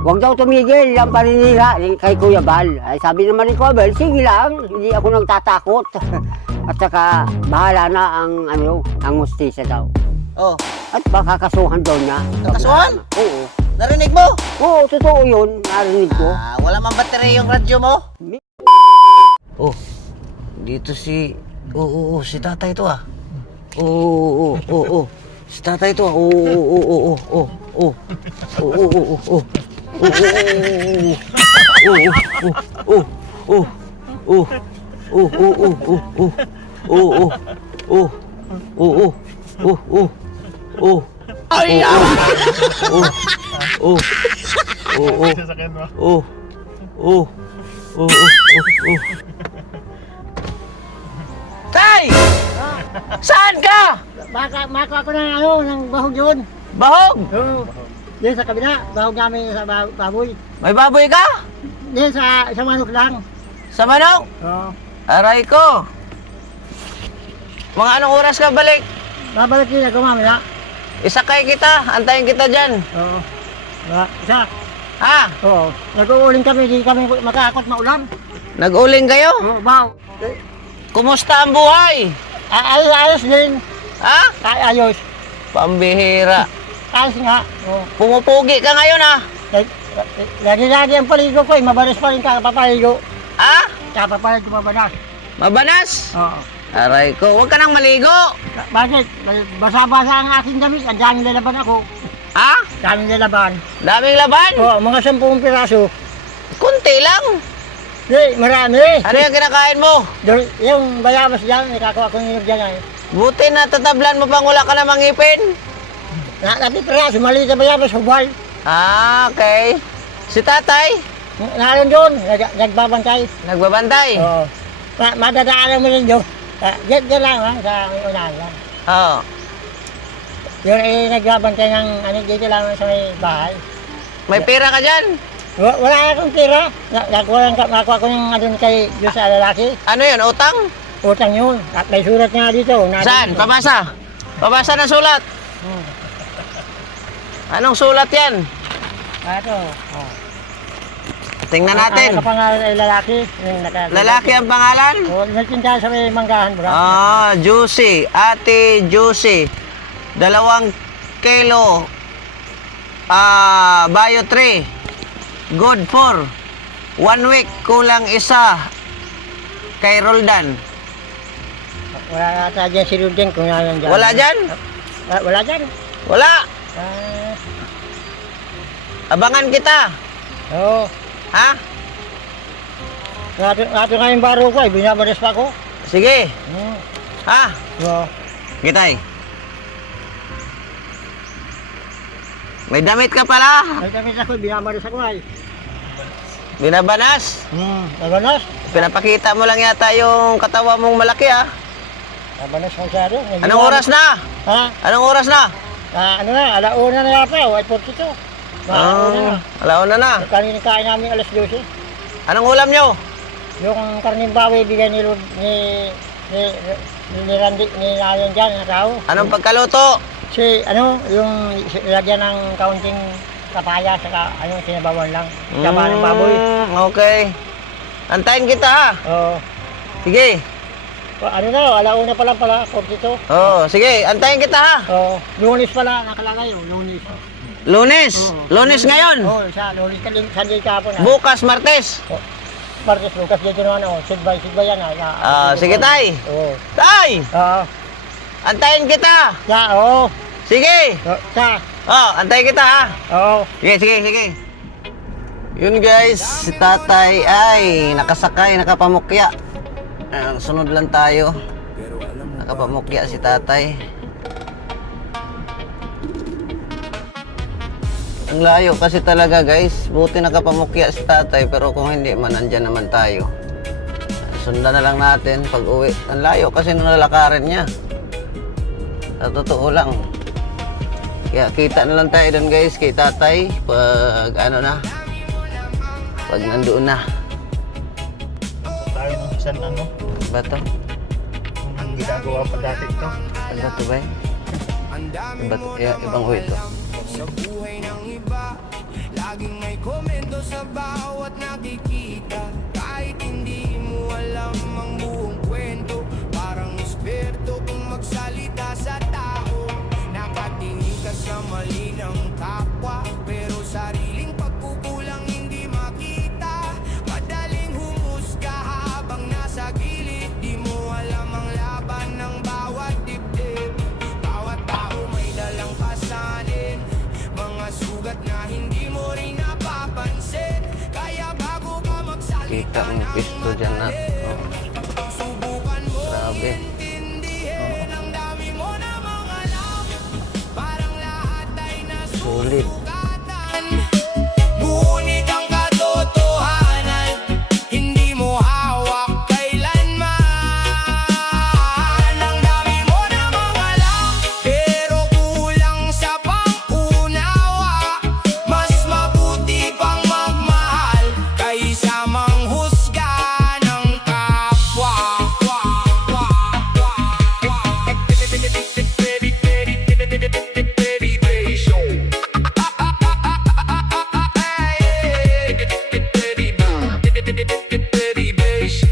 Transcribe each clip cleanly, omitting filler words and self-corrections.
Huwag daw tumigil ang paninira kay Kuya Bal. Ay sabi naman ni Kuya Bal, sige lang, hindi ako nagtatakot. At saka bahala na ang hustisa daw. Oh, At baka kasuhan daw niya. Kakasuhan? Oo. narinig mo? Oo, totoo yun. Narinig ko. Wala mang baterya yung radyo mo? Oh, dito si... Oo, si tatay to ah. Oo. Si tatay to ah. Tay! Saan ka? Mako ako ng bahog yun. Bahog! Oo. Diyan sa kabila, bahog namin sa baboy. May baboy ka? Diyan sa manok lang. Sa manok? Oo. Aray ko. Mga anong oras ka balik? Babalik din ako mamaya. Isakay kita, antayin kita dyan. Oo. Isa. Ha? Oo. Nag-uuling kami, di kami makakot maulan. Nag-uling kayo? Oo, baw. Kumusta ang buhay? Ayos din. Ha? Ayos. Pambihira. Ayos nga. Oo. Pumupugi ka ngayon ha? Lagi-lagi ang paligo ko, mabanas pa rin kapapaligo. Ha? Kapapaligo mabanas. Mabanas? Oo. Aray ko, huwag ka nang maligo. Bakit? Basa-basa ang aking damit, ang daming lalaban ako. Ha? Daming lalaban. Daming laban? Oo, mga 10 piraso. Kunti lang. Marami. Ano yung kinakain mo? Yung bayabas dyan, nakakuha ko nilog dyan ay. Buti na tatablan mo pang wala ka na mangipin. Nakati piraso, maliit na bayabas, hubal. Okay. Si tatay? Naroon doon, nagbabantay. Nagbabantay? Oo. Madadaanan mo rin doon. Diyan lang ha, sa unahan lang. Oo. Yun ay nagbabantay ng dito lang sa may bahay. May pera ka dyan? Wala akong tira. Nakuha ko yung doon kay doon sa lalaki. Ano yun, utang? Utang yun. At may surat nga dito. Saan? Pabasa? Pabasa na sulat. Anong sulat yan? Ito. Tingnan natin. Ang kapangalan ay lalaki. Lalaki ang pangalan? Oo, nagtinda sa may manggahan, bro. Juicy. Ate Juicy. 2 kilo. Bio 3. Good for 1 week. Kulang isa. Kay Roldan. Wala nata dyan si Ruden kung yan dyan. Wala dyan? Wala dyan. Wala. Abangan kita. Oo. Ha? Nato nga yung baro ko, binabares pa ako. Sige. Ha? Oo. Gitay. May damit ka pala. May damit ako, binabares ako ay. Binabanas. Nabanas? Pinapakita mo lang yata yung katawa mong malaki ah. Nabanas masyado. Anong oras na? Ha? Anong oras na? Ano na, alauna na yata, o, ay 42. Alauna na. Alauna na. Kanina kain namin alas 12. Anong ulam nyo? Yung karning bawi bigay ni Randy, ni Ayan dyan, na tao. Anong pagkaluto? Yung lagyan ng kaunting kapaya, saka sinabawan lang. Tama ng baboy. Okay. Antayin kita ha. Oo. Sige. Alauna pa lang pala, 42. Sige. Antayin kita ha. Oo. Lunes pala, nakalagay yun, Lunes. Lunes. Lunes ngayon. Oo, Lunes ka din, Sunday kahapon. Bukas, Martes. Martes, Lucas, dito naman, Sidbay yan. Sige tay. Oo. Tay! Oo. Antayin kita. Oo. Sige. Antayin kita ha. Oo. Sige. Yun guys, si tatay ay nakasakay, nakapamukya. Sunod lang tayo. Nakapamukya si tatay. Ang layo kasi talaga guys. Buti nakapamukya si tatay, pero kung hindi man, nandyan naman tayo. Sundan na lang natin pag uwi. Ang layo kasi nung lalakarin niya. Sa totoo lang. Kaya kita na lang tayo doon guys kay tatay pag pag nandoon na. Tayo ng isang Ba to? ang ginagawa pa dati ito. Ano ba to ba? Ibang uwi to. Laging may komento sa bawat nakikita. Kahit hindi mo alam ang buong kwento, parang esperto kung magsalita sa tao. Nakatingin ka sa mali ng kapwa, pero sariling pagkukulang hindi makita. Madaling humusga habang nasa gilid, di mo alam ang laban ng bawat dibdib. Bawat tao may dalang pasanin, mga sugat na hindi mo rin napapansin. Kaya bago ka Kita magsalita ang pisto dyan na. Oh, subukan mo grabe. intindihin ang dami mo na mga alam. Parang lahat ay Sulit. nasusugatan. Ngunit ang katotohanan, hindi mo hawak kailanman. Ang dami mo na mga alam, pero kulang sa pangunawa. Mas mabuti pang magmahal kaysa manghusga ng kapwa.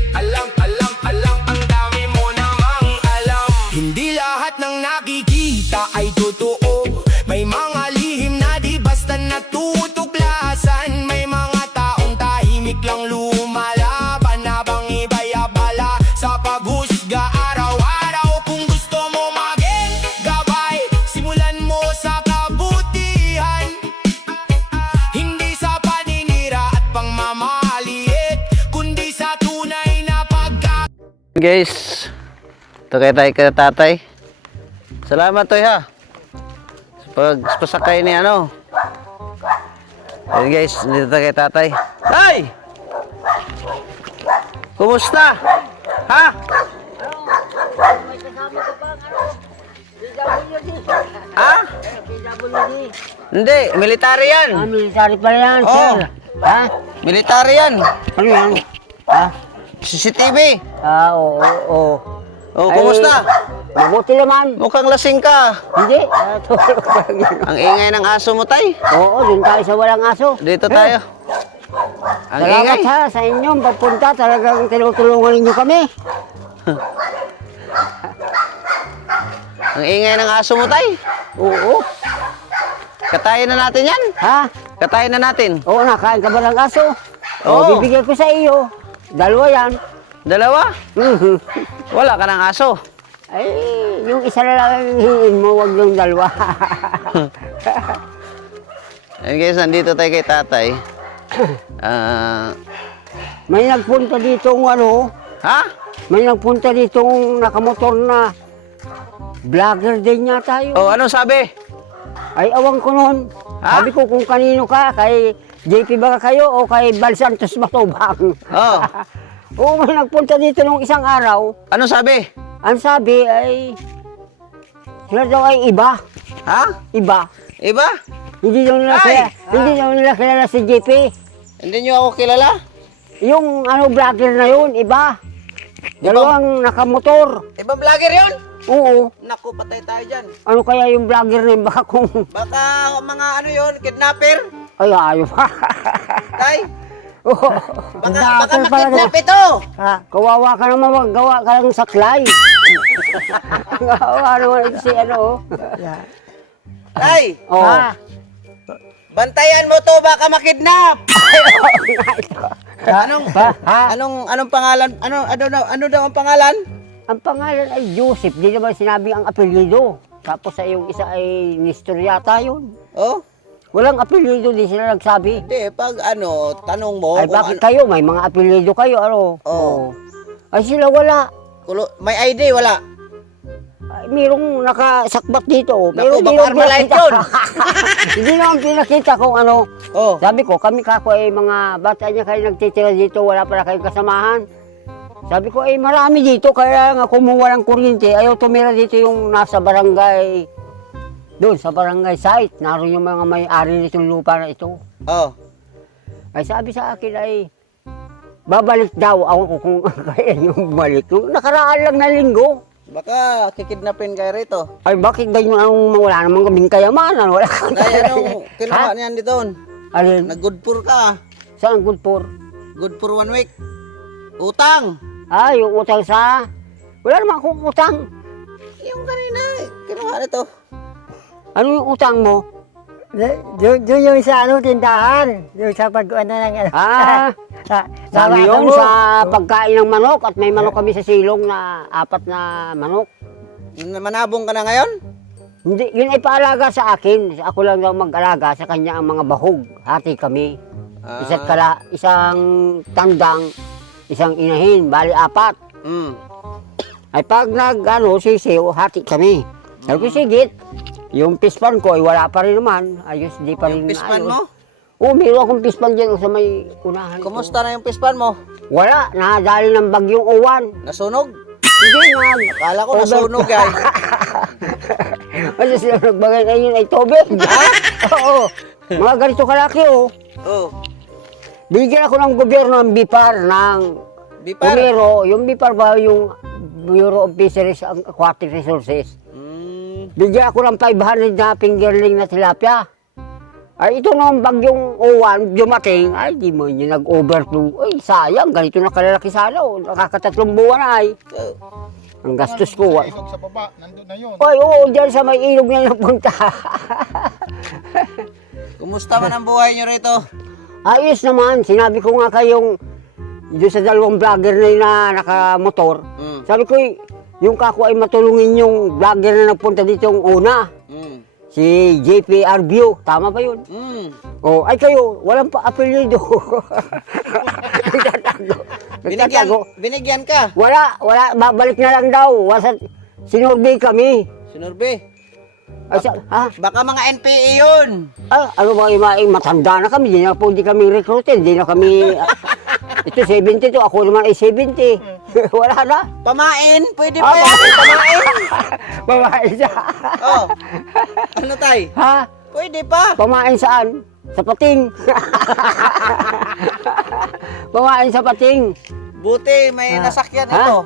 Alam, ang dami mo namang alam. Hindi lahat ng nakikita ay totoo. May mga lihim na di basta natutuklasan. May mga taong tahimik lang lumalaban habang iba'y abala sa paghusga araw-araw. Kung gusto mo maging gabay, simulan mo sa kabutihan, hindi sa paninira at pangmamaliit, kundi sa tunay na pagka. Guys, ito kay tayo kay tatay. Salamat toy ha. Sa pasakay ni ano. Ayun guys, dito tayo kay tatay. Tay! Kumusta? Ha? May kasama ka bang PWD? Ha? PWD. Hindi, military yan. Military pala yan, Oo. sir. Ha? Military yan. Ano yan? Ha? CCTV. Oo, oo. Oh, kumusta? Mabuti naman. Mukhang lasing ka. Hindi. Tulog pa lang yun. Ang ingay ng aso mo, tay. Oo, dun tayo sa walang aso. Dito tayo. Ang Salamat ingay. ha sa inyong pagpunta. Talagang tinutulungan ninyo kami. Ang ingay ng aso mo, tay. Oo. Katayin na natin yan. Ha? Katayin na natin. Oo, nakain ka ba ng aso? Oo. Oo. Bibigyan ko sa iyo. Dalawa yan. Dalawa. Mhm. Wala ka ng aso. Ay, yung isa na lang ang hihin mo, wag yung dalawa. Ayun guys, nandito tayo kay tatay. Ah, May nagpunta dito ano, ha? may nagpunta dito nakamotor na vlogger din yata yun. Oh, anong sabi? Ay, awang ko nun. Ha? Sabi ko kung kanino ka, kay JP ba kayo o kay Bal Santos Matubang? Oh, Oo, may nagpunta dito nung isang araw. anong sabi? Ang sabi ay, sila daw ay iba. Ha? Iba. Iba? Hindi daw nila, Ay! hindi daw nila kilala si JP. Hindi nyo ako kilala? Yung ano vlogger na yun, iba. Dalawang nakamotor. Ibang vlogger yun? Oo. Naku, patay tayo dyan. Ano kaya yung vlogger na yun? Baka kung... Baka mga ano yun, kidnapper? Ay, ayaw. Tay? Oo. Baka Vlogger pala makidnap na. ito. Ha, kawawa ka naman, maggawa ka lang saklay. Kawawa naman ito si ano. Tay, Oh. Ha? bantayan mo to, baka makidnap. Anong, Ha? anong pangalan? Ano daw ang pangalan? Ang pangalan ay Joseph, di naman sinabi ang apelyido. Tapos ay yung isa ay Nestor yata yun. Oh? Walang apelyido, di sila nagsabi. Hindi, pag ano, tanong mo Ay kung bakit kayo? May mga apelyido kayo, ano? Oo. Ay sila wala. may ID, wala. Ay, mayroong nakasakbat dito. Naku, baka naman Armalite pinakita. yun. Hindi naman pinakita kung ano. Oh. Sabi ko, kami kako ay mga bata niya kayo nagtitira dito, wala pala kayong kasamahan. Sabi ko, marami dito, kaya nga kumuha ng kuryente, ayaw tumira dito yung nasa barangay, doon sa barangay site, naroon yung mga may-ari nitong lupa na ito. Oh. Ay sabi sa akin ay, babalik daw ako kung kaya yung bumalik. Yung nakaraan lang na linggo. Baka kikidnapin kayo rito. Ay bakit ganyan ang wala namang kaming kayamanan, wala kang Tay, anong kinuha niyan dito? Alin? Nag-good for ka. Saan good for? Good for 1 week. Utang. Ah, yung utang sa... Wala naman akong utang. Yung kanina, kinuha na to. Ano yung utang mo? Doon yung sa ano, tindahan. Yung sa pag-ano ng ano. Ah, sabi yun sa pagkain ng manok at may manok kami sa silong na 4 na manok. Manabong ka na ngayon? Hindi, yun ay paalaga sa akin. Ako lang daw mag-alaga sa kanya ang mga bahog. Hati kami. Isang tandang, isang inahin, bali 4. Mm. Ay pag sisiw, hati kami. Sabi ko, sige. Yung pispan ko ay wala pa rin naman. Ayos, di pa rin Yung pispan ayos. mo? Oo, meron akong pispan dyan sa may unahan. Kumusta na yung pispan mo? Wala, nadali ng bagyong uwan. Nasunog? Hindi nga. Akala ko nasunog ay. Kasi sila nagbagay na yun ay tubig. Oo. Mga ganito kalaki oh. Oh. Bigyan ako ng gobyerno ng BIPAR ng Bipar. Pumero. Yung BIPAR ba yung Bureau of Fisheries and Aquatic Resources. Bigyan ako ng 500 na fingerling na tilapia. Ay ito nung bagyong uwan, dumating, ay di mo yun nag-overflow. Ay sayang, ganito na kalalaki sana oh. Nakakatatlong buwan na ay. Ang gastos ko. Ilog sa baba, nandun na yun. Ay oo, dyan sa may ilog na napunta. Kumusta man ang buhay nyo rito? Ayos naman, sinabi ko nga kayong doon sa 2 vlogger na yun na nakamotor. Sabi ko, yung kako ay matulungin yung vlogger na nagpunta dito yung una. Si JP Arbio, tama ba yun? Oh, ay kayo, walang pa-apelido. Nagtatago. Binigyan ka? Wala, babalik na lang daw. Sinurvey kami. Sinurbe? Ay, Baka mga NPA yun. Ano ba yung matanda na kami, hindi kami recruited, hindi na kami, ito 72, ako naman ay 70. Wala na. Pamain? Pwede pa yan. Pamain? Pamain siya. Oh. Ano tay? Ha? Pwede pa. Pamain saan? Sa pating. Pamain sa pating. Buti may nasakyan Ha? ito.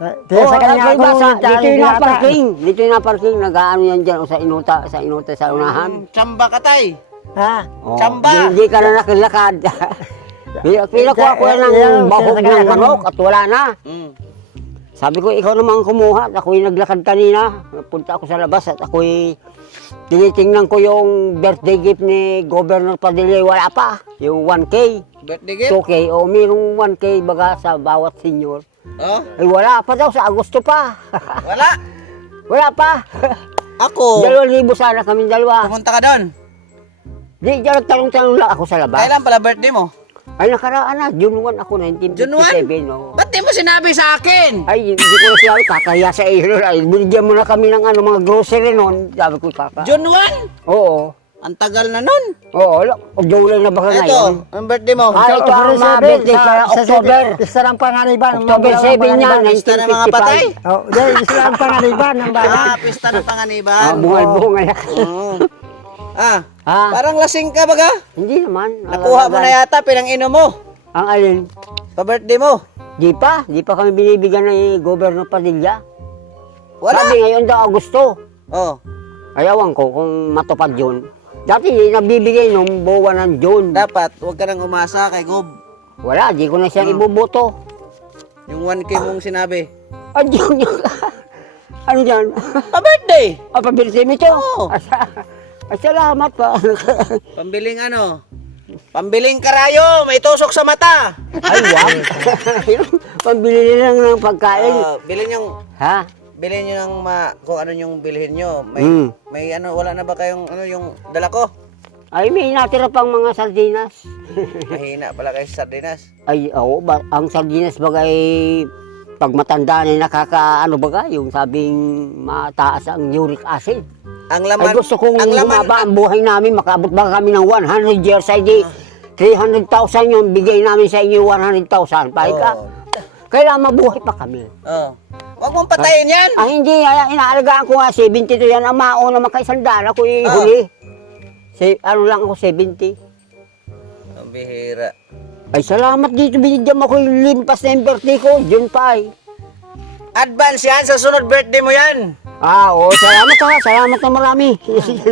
Kaya sa kanya ako dito yung na-parking. Dito yung na-parking, nag-aano yan dyan, sa inuta sa unahan. Tsamba ka tay. Ha? Oh, Tsamba. Hindi ka na nakilakad. Pinakuha ko ng bahog ng manok at wala na. Sabi ko, ikaw naman ang kumuha. At ako'y naglakad kanina. Punta ako sa labas at ako'y tinitingnan ko yung birthday gift ni Governor Padilla. Wala pa. Yung 1K. Birthday gift? 2K. O, mayroong 1K baga sa bawat senior. Oh? Ay, wala pa daw. Sa Agosto pa. Wala. Wala pa. Ako. 2,000 sana kami dalawa. Pumunta ka doon. Di, dyan nagtanong-tanong lang ako sa labas. Kailan pala birthday mo? Ay, nakaraan na. June 1 ako, 1957. June 1? No? Ba't di mo sinabi sa akin? Ay, hindi ko na sinabi, kakahiya sa iyo. Ay, binigyan mo na kami ng mga grocery noon. Sabi ko, kaka. June 1? Oo. Ang tagal na nun. Oo, July na baka ngayon. Ito, ang birthday mo. Ay, ito ang mga birthday sa October. Isa lang panganiban. October 7 yan, Pista ng mga patay. 1955. Oh, isa lang panganiban ng bayan. Pista ng panganiban. Bungal-bungal. Parang lasing ka baga? Hindi naman. Nakuha mo na yata, pinang-inom mo. Ang alin? Pa-birthday mo. Di pa kami binibigyan ng Governor Padilla. Wala. Sabi ngayon daw Agosto. Oh. Ayawan ko kung matupad yun. Dati nabibigay nung buwan ng June. Dapat, huwag ka nang umasa kay Gob. Wala, di ko na siyang ibuboto. Yung 1K mong sinabi. Andiyan yun. Ano dyan? Pa-birthday. Pabirsin mo ito? Oo. Salamat pa. Pambiling ano? Pambiling karayo, may tusok sa mata. Ay, wow. Pambili lang ng pagkain. Bilhin yung Ha? bilhin nyo ng kung ano yung bilhin nyo. May ano, wala na ba kayong ano yung dala ko? Ay, may natira pang mga sardinas. Mahina pala kayo sa sardinas. Ay, oo. Ang sardinas bagay, pag matanda na nakakaano baga, yung sabing mataas ang uric acid. Ang Ay, laman, gusto kong ang laman, lumaba ang buhay namin, makaabot ba kami ng 100 years, ay di 300,000 yung bigay namin sa inyo, 100,000. Pahay ka? Kailangan mabuhay pa kami. Huwag mong patayin yan. Hindi, inaalagaan ko nga, 72 yan. Ang mauna naman kay sandala ko huli. Ano lang ako, 70. Ang bihira. Ay, salamat dito, binigyan mo ko yung limpas na yung birthday ko, June pa eh. Advance yan, sa sunod birthday mo yan. Oo, salamat ha, salamat na marami.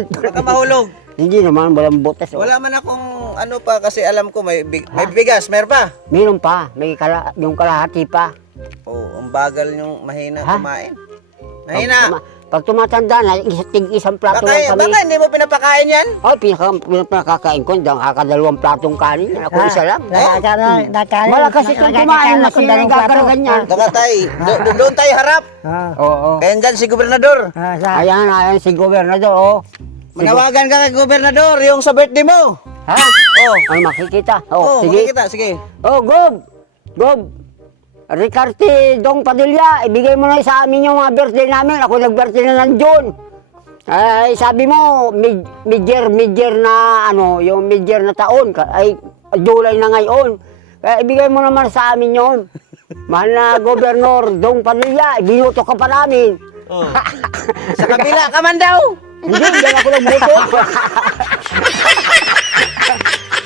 Baka mahulog. Hindi naman, walang butas. Oh. Wala man akong ano pa kasi alam ko may bigas, meron pa. Meron pa, yung kalahati pa. Oh, ang bagal yung mahina Ha? kumain. Mahina. Pag tumatanda na, isang plato lang kami. Baka hindi mo pinapakain yan? Ay, pinakakain ko, kakadalawang platong kanin. Ako isa lang. Wala kasi kung kumain na sila nagkakaragan yan. Baka tayo, doon tayo harap. Oo. Kaya dyan si Gobernador. Ayan si Gobernador, oh. Manawagan ka kay Gobernador yung sa birthday mo. Ha? Oh. Ay, makikita. Oh, sige. makikita, sige. Oh, Gob. Ricarte Dong Padilla, ibigay mo na sa amin yung mga birthday namin. Ako nag-birthday na ng June. Ay, sabi mo, mid-year na ano, yung mid-year na taon. Ay, July na ngayon. Kaya ibigay mo naman sa amin yon. Mahal na Gobernador Dong Padilla, ibinuto ka pa namin. Oh. Sa kabila ka man daw. Hindi ako nagbuto.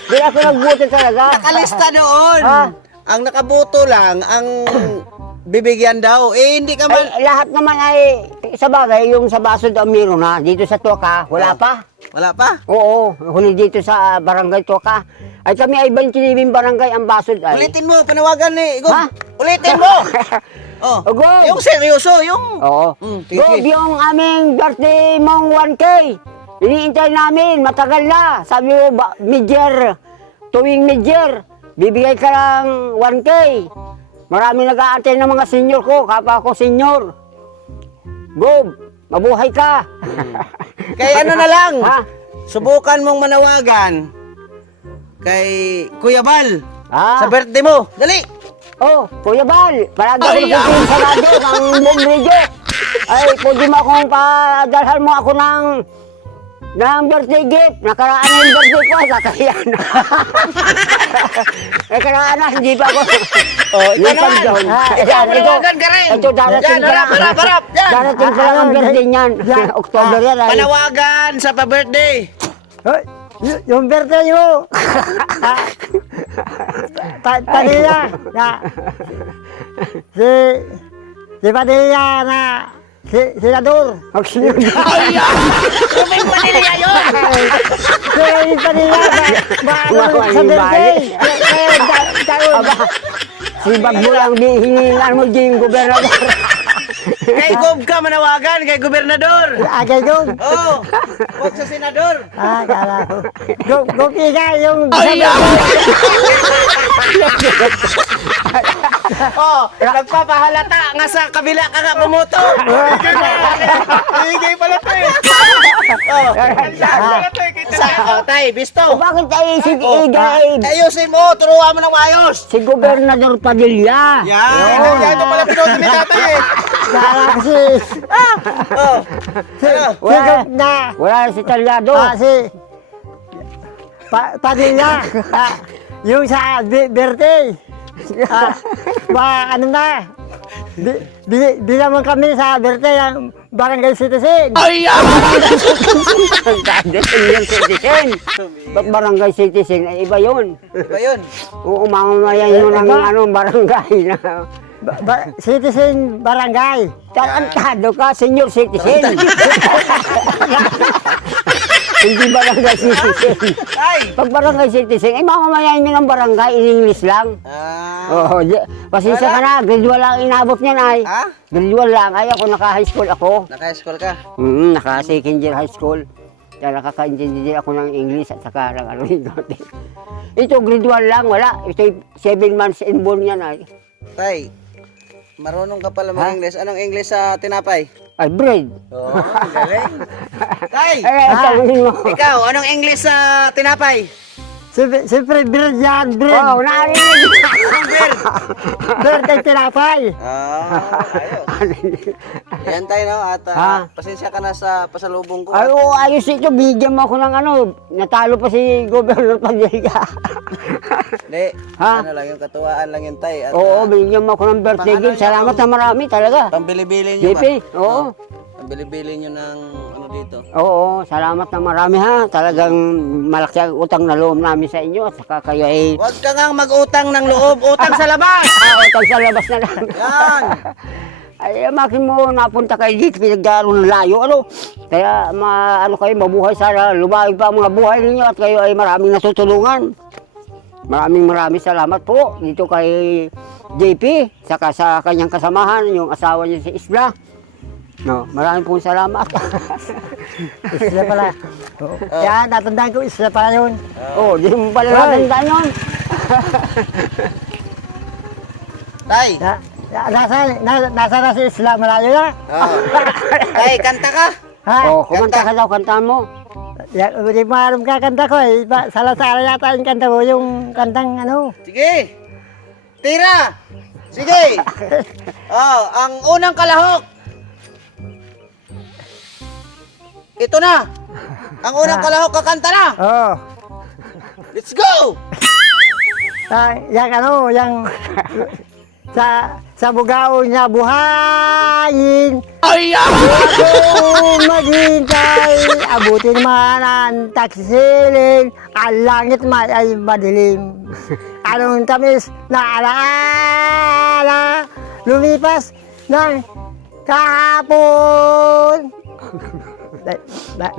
Hindi ako nagbuto talaga. Nakalista doon. Ha? Ang nakabuto lang, ang bibigyan daw. Eh, hindi ka man... Ay, lahat naman ay, sa bagay, yung sa Basod Amiro na, dito sa Tuaca, wala pa. Wala pa? Oo, huli dito sa Barangay Tuaca. Ay kami ay 29 barangay ang Basod ay. Ulitin mo, panawagan ni Gob. Ha? Ulitin mo! Oh. Oh, Gob! Yung seryoso, yung... Oo. Sige. Gob, yung aming birthday mong 1K, iniintay namin, matagal na. Sabi mo, mid-year, tuwing mid-year, bibigay ka lang 1K. Marami nag-aantay ng mga senior ko, kapwa ko senior. Gob, mabuhay ka. Kaya ano na lang, Ha? subukan mong manawagan kay Kuya Bal Ah. sa birthday mo. Dali! Oh, Kuya Bal, palagi ko nakikinig sa radyo, ng buong radio. Ay, pwede mo akong padalhan mo ako ng birthday gift. Nakaraan na yung birthday ko, kakayan. Nakaraan na, hindi pa ako. Oh, ikaw Yung naman. down. Ikaw, manawagan ka rin. Ito, darating Yan, pa lang. harap. Yan. Darating pa lang ang birthday niyan. October yan. Ay. Panawagan sa pa-birthday. Yung birthday mo. Padilla. Si Padilla na senador. Magsinunod. May paniliya yun. Si Padilla sa birthday. Aba, si Bag mo lang hiningan mo dyan yung gobernador. Kay Gob ka manawagan, kay Gobernador. Agay ko. Oh, huwag sa senador. Kala ko. Gopiga yung Oh, nagpapahalata nga sa kabila ka nga pumoto. Higay pala to eh. Tay, bisto. Bakit tayo si Igay? Ayusin mo, turuan mo ng maayos. Si Gobernador Padilla. Yan, yan ito pala pinoto ni tatay eh. kala ko si Oh, ano? Wala na si Talyado. si Padilla. Yung sa birthday. Ano na. Di naman kami sa birthday ang barangay citizen. Senior citizen. Ba't barangay citizen? Ay, iba yun. Ba yun? Oo, mamamayan yun ng barangay na. Citizen barangay. Tarantado ka, senior citizen. Hindi barangay citizen. Ay! Pag barangay citizen, ay mamamayan nyo ng barangay, in English lang. Oo, pasensya ka na, grade 1 lang inabot niyan ay. Ha? Grade 1 lang, ay ako naka-high school ako. Naka-school ka? Naka-second year high school. Kaya nakaka-engineer ako ng English at saka ng ano yung dati. Ito, grade 1 lang, wala. Ito, 7 months inborn yan ay. Tay, marunong ka pala mag-English. Anong English sa tinapay? Ay, bread. Oo, galing. Tay, Tanungin mo. ikaw, anong English sa tinapay? Siyempre, bread yan, bread. Oo, narinig. Bread ay tinapay. Ayos. Yan tayo, no? At pasensya ka na sa pasalubong ko. Ay, oo, ayos ito. Bigyan mo ako ng ano. Natalo pa si Gobernador Padilla. Hindi, Ha? ano lang yung katuwaan lang yun, tay. At, Oo, bigyan mo ako ng birthday Pang ano gift. Salamat niya, na marami talaga. pambili-bili nyo ba? JP, oo. Pambili-bili nyo ng ano dito. Oo, salamat na marami ha. Talagang malaki ang utang na loob namin sa inyo. At saka kayo ay... Huwag ka nga mag-utang ng loob, utang sa labas! Utang sa labas na lang. Yan! Ay, makin mo napunta kayo dito, pinagdaro ng layo, ano? Kaya, ano kayo, mabuhay sana, lumawig pa ang mga buhay ninyo at kayo ay maraming natutulungan. Maraming salamat po dito kay JP, saka sa kanyang kasamahan, yung asawa niya si Isla. No, maraming pong salamat. Isla pala. Yan, natandaan ko, isla pala yun. Oh, di mo pala natandaan yun. Tay! Nasa na si Isla, malayo na. Oh. Tay, kanta ka! Ha? Oh, kumanta ka daw, kantahan mo. Hindi mo alam kakanta ko eh. Sala-sala yata yung kanta ko, yung kantang ano. Sige! Tira! Sige! Oh, ang unang kalahok! Ito na! Ang unang kalahok kakanta na! Oo. Let's go! Yang ano, yang sa bugao niya buhayin. Ay! Ako maghintay, abutin man ang taksiling, ang langit man ay madilim. Anong tamis na alaala, lumipas ng kahapon.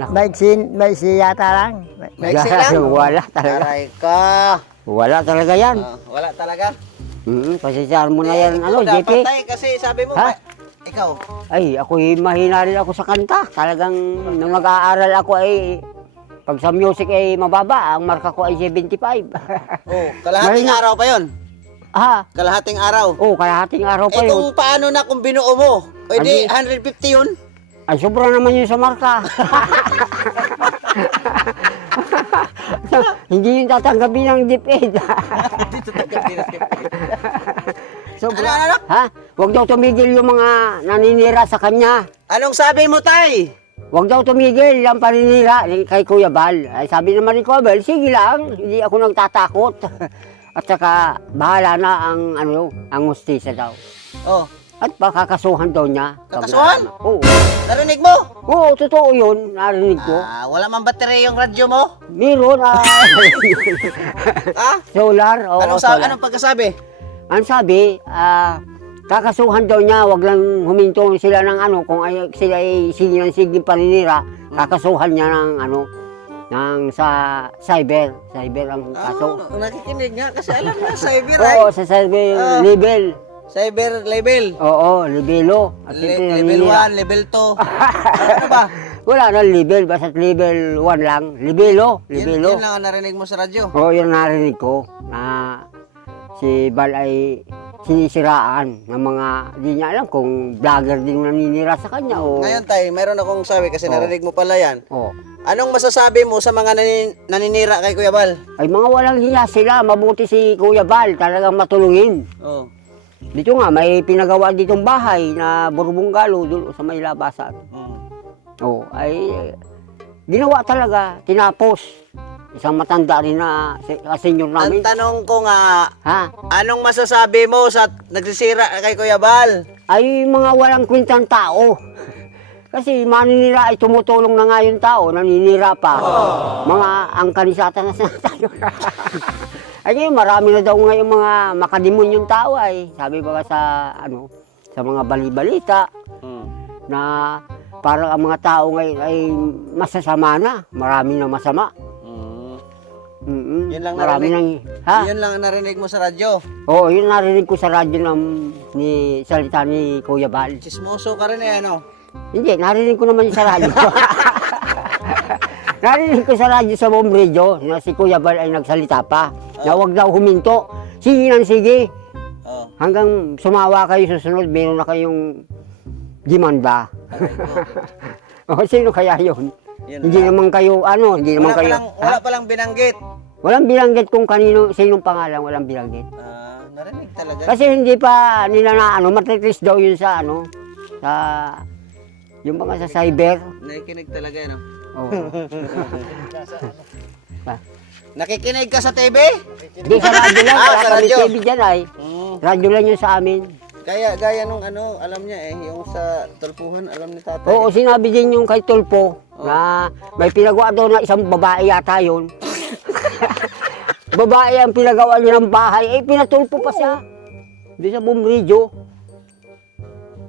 May yata lang. Maiksi lang? Wala talaga. Aray ka! Wala talaga yan. Wala talaga? Pasensyahan mo na yan, ano, Ikaw JP. dapat, tay, kasi sabi mo, Ha? ikaw. Ay, ako mahina rin ako sa kanta. Talagang nung nag-aaral ako ay, pag sa music ay mababa, ang marka ko ay 75. Oh, kalahating Mahina. araw pa yon. Ah, Kalahating araw. oh, kalahating araw pa Eh yun. kung paano na kung binuo mo? O di, Andi. 150 yun? Ay, sobra naman yun sa marka. Hindi yung tatanggapin ng DepEd. Dito tagapin. Sobra. Ano? Ha? Huwag daw tumigil yung mga naninira sa kanya. Anong sabi mo, tay? Huwag daw tumigil ang paninira kay Kuya Bal. Ay, sabi naman ni Kuya Bal, sige lang, hindi ako nagtatakot. At saka, bahala na ang, ang hustisa daw. Oh, At pakakasuhan daw niya. Kakasuhan? Oo. narinig mo? Oo, totoo yun. Narinig ko. Wala mang battery yung radyo mo? Meron. Ha? Solar. Oo, solar. Anong pagkasabi? Ang sabi, kakasuhan daw niya, wag lang huminto sila ng kung sila ay sige ng sige paninira, kakasuhan niya ng ng sa cyber ang kaso. Nakikinig nga kasi alam na, cyber Oo, sa cyber level. Cyber level. Oo, lebelo. At siyempre Level naninira. 1, level 2. Ano ba? Wala na level, basta level 1 lang. Lebelo. Yun lang ang narinig mo sa radyo. Oo, yun narinig ko na si Bal ay sinisiraan ng mga, di niya alam kung vlogger din naninira sa kanya o... Ngayon tay, mayroon akong sabi kasi narinig mo pala yan. Oo. Anong masasabi mo sa mga naninira kay Kuya Bal? Ay mga walang hiya sila, mabuti si Kuya Bal, talagang matulungin. Oh. Dito nga, may pinagawa ditong bahay na Burbunggalo doon sa may labasan. Oo, ay ginawa talaga, tinapos. Isang matanda rin na senior Ang namin. tanong ko nga, Ha? anong masasabi mo sa nagsisira kay Kuya Bal? Ay mga walang kwentang tao. Kasi maninira ay tumutulong na nga yung tao, naninira pa. Mga angkanisata na tayo. Ay ngayon, marami na daw ngayon mga makademonyong tao ay. Sabi ba sa sa mga bali-balita na parang ang mga tao ngayon ay masasama na, marami na masama. Yun lang marami narinig. nang ha? Yun lang ang narinig mo sa radyo. Oo, yun narinig ko sa radyo ni salita ni Kuya Bal. Chismoso ka rin ano? Hindi, narinig ko naman yung sa radyo. Narinig ko sa radyo sa Bomb Radio na si Kuya Bal ay nagsalita pa. Na huwag daw huminto. Sige nang sige. Oh. Hanggang sumawa kayo susunod, meron na kayong demanda. O sino kaya yun? Yun Hindi lang. naman kayo, hindi naman kayo. Wala palang binanggit. Walang bilanggit kung sinong pangalan, walang bilanggit. Narinig talaga. Kasi hindi pa nila na matritis daw yun sa sa yung mga sa cyber. Nakikinig talaga no? Oo. Nakikinig ka sa TV? Hindi sa radyo lang, Sa wala kami radyo. TV dyan ay. Radyo lang yun sa amin. Gaya nung alam niya yung sa tulpuhan, alam ni tatay. Oo, sinabi din yung kay Tulpo na may pinagawa daw na isang babae yata yun. Babae ang pinagawa niya ng bahay, pinatulpo pa siya. Di sa Bomb Radio.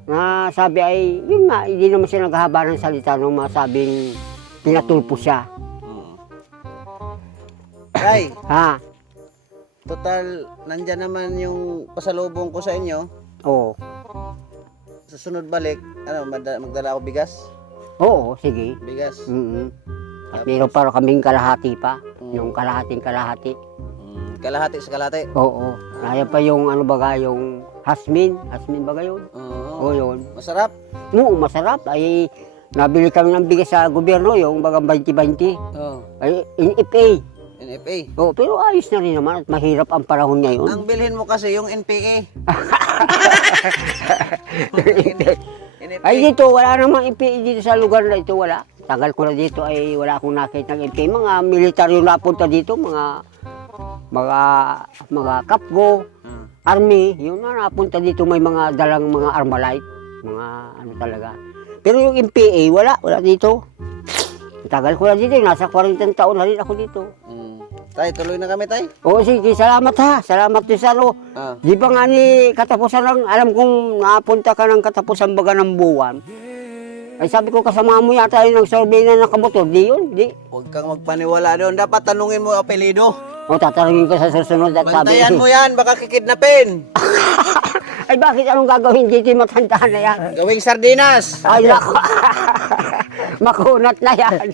Na sabi ay, yun nga, hindi naman siya naghahaba ng salita nung masabing pinatulpo siya. Tay, Ha? total, nandyan naman yung pasalubong ko sa inyo. Oo. Sa sunod balik, ano, magdala ako bigas? Oo, sige. Bigas. Mm-hmm. At meron pa kaming kalahati pa. Yung kalahating kalahati. Kalahati sa kalahati. Oo. Naya pa yung ano baga, yung hasmin. Hasmin baga yun? Oo, yun. Masarap. Oo, masarap. Ay, nabili kami ng bigas sa gobyerno, yung bagang 20-20. Oo. Ay, NFA. NFA. Oo, pero ayos na rin naman at mahirap ang panahon ngayon. Ang bilhin mo kasi yung NPA. NFA. Ay, dito, wala namang NPA dito sa lugar na ito, wala. Tagal ko na dito ay wala akong nakita ng NPA. Mga militaryo na punta dito, mga kapgo, army, yun na napunta dito, may mga dalang mga armalite, mga ano talaga. Pero yung NPA, wala dito. Tagal ko na dito, nasa 40 taon na rin ako dito. Tay, tuloy na kami, tay. Oo, sige, salamat ha. Salamat din sa ano. Di ba nga ni katapusan lang, alam kong napunta ka ng katapusan baga ng buwan. Ay sabi ko, kasama mo yata yung nag-survey na nakamotor. Di yun, di. Huwag kang magpaniwala doon. Dapat tanungin mo apelido. O, tatanungin ko sa susunod at sabi. Bantayan mo yan, baka kikidnapin. Ay, bakit anong gagawin dito? Matanda na yan. Gawing sardinas. Ay, nako. Makunat na yan.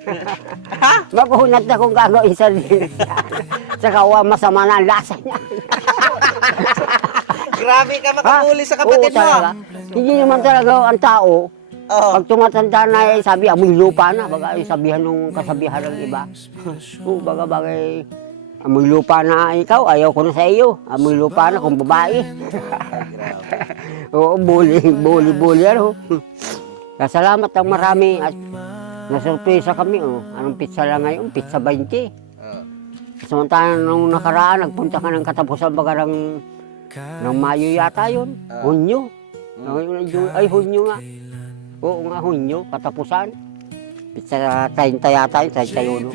Makunat na kung gagawin sa dinas yan. Saka masama na ang lasa niya. Grabe ka makahuli sa kapatid Oo, talaga. Hindi naman talaga ang tao. Pag tumatanda na, sabi, amoy lupa na. Baga, sabihan ng kasabihan ng iba. Oo, baga bagay, amoy lupa na ikaw, ayaw ko na sa iyo. Amoy lupa na kung babae. Oo, bully, ano. Salamat ang marami at nasurpresa kami. Oh. Anong pizza lang ngayon? Pizza 20. Samantalang nung nakaraan, nagpunta ka ng katapusan baga ng Mayo yata yun. Hunyo. Ay, Hunyo nga. Oo nga, Hunyo, katapusan. Pizza 30 yata yun, 31.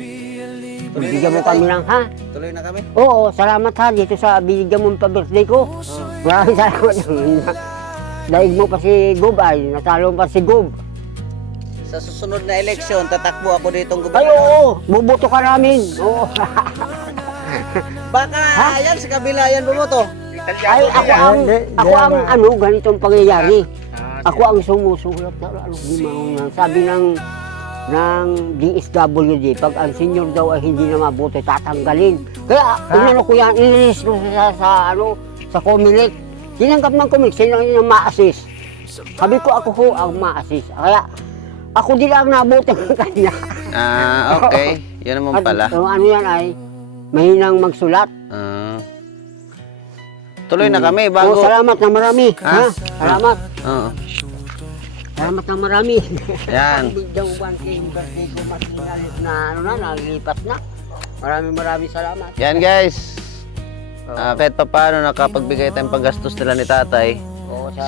Bibigyan mo kami ng, ha? Tuloy na kami. Oo, salamat ha, dito sa binigyan mo pa-birthday ko. Maraming salamat. Daig mo pa si Gob ay, natalo pa si Gob. Sa susunod na eleksyon, tatakbo ako ditong Ay, gobyerno. oo, buboto ka namin. Oo. Baka yan, sa kabila yan bumoto. Ay, ako ang ano, ganitong pangyayari. Ako ang sumusulat na sabi ng DSWD, pag ang senior daw ay hindi na mabuti, tatanggalin. Kaya, inano ko yan, inilis ko sa Comelec. Tinanggap ng Comelec, sino yung ma-assist. Sabi ko, ako ho ang ma-assist. Kaya, ako din ang nabuti ng kanya. Okay. Yun naman pala. Ano yan ay, mahinang magsulat. Tuloy na kami bago. Salamat na marami. Ha? Salamat. Oo. Salamat na marami. Yan. Bigyan ko birthday ko mas nalipat na. Maraming salamat. Yan guys. Kahit pa paano nakapagbigay tayong paggastos nila ni tatay.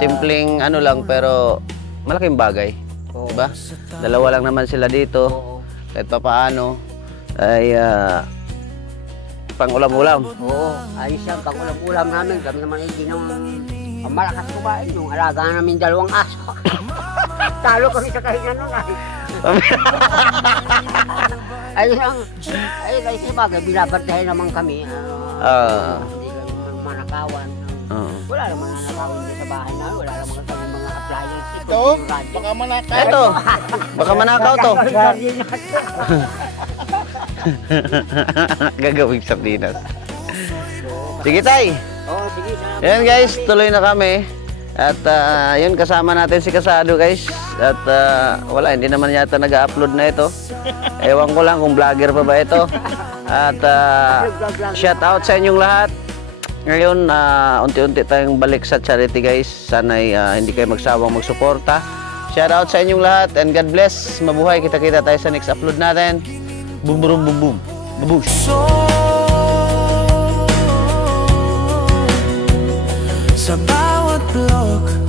Simpleng ano lang pero malaking bagay. Diba? Dalawa lang naman sila dito. Kahit pa paano ay pang ulam-ulam. Oo, ayos yan. Pag ulam-ulam namin, kami naman ay ang malakas kumain. Yung alaga namin 2 aso. Talo kami sa kahinan nun ay. Ayun lang si bagay, binabantayan naman kami. Hindi kami manakawan. Wala naman nanakawan sa bahay namin. Wala naman kami mga appliances. Ito, baka manakaw. Eto, baka manakaw to. Gagawing sardinas. Sige tay. Oo, sige. Ayan guys, tuloy na kami. At yun, kasama natin si Kasado guys. At wala, hindi naman yata nag-upload na ito. Ewan ko lang kung vlogger pa ba ito. At shout out sa inyong lahat. Ngayon, unti-unti tayong balik sa charity guys. Sana'y hindi kayo magsawang magsuporta. Shout out sa inyong lahat and God bless. Mabuhay, kita-kita tayo sa next upload natin. Boom, boom, boom, boom. Babush! Sa bawat blog